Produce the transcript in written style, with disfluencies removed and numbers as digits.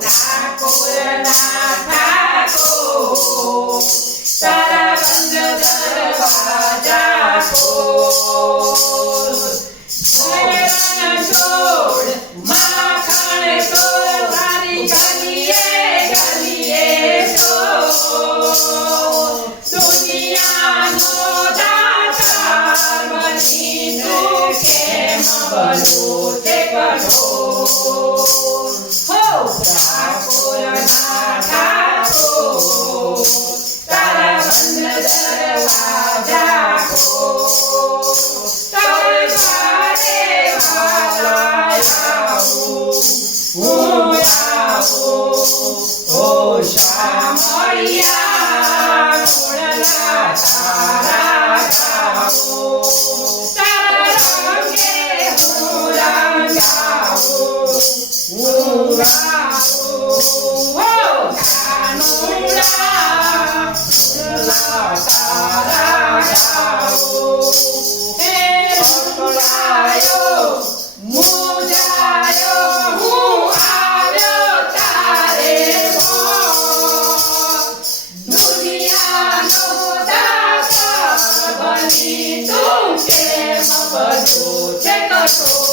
ઠાકોરના ઠાકોર તારા બંધ દરવાજા ખોલ ઘરેણા છોડ માખણ ચોરવાની ગલીએ ગલીએ છોડ દુનિયાનો દાતાર બની તું કેમ બનું તે કઠોર હો ઠાકોરના ઠાકોર તારા બંધ દરવાજા ખોલ તરવારે વાલા આવું હું આવું ઓ શામળિયા મોળલા તારા ગાવો તારા રંગે હું રંગાવું હું આવું હો કાનુડા મોળલા તારા ગાવો હે મોળલાયો મુજાયો હું આવ્યો તારે દુનિયાનો દાતા બની તું કેમ બધું છે કઠોર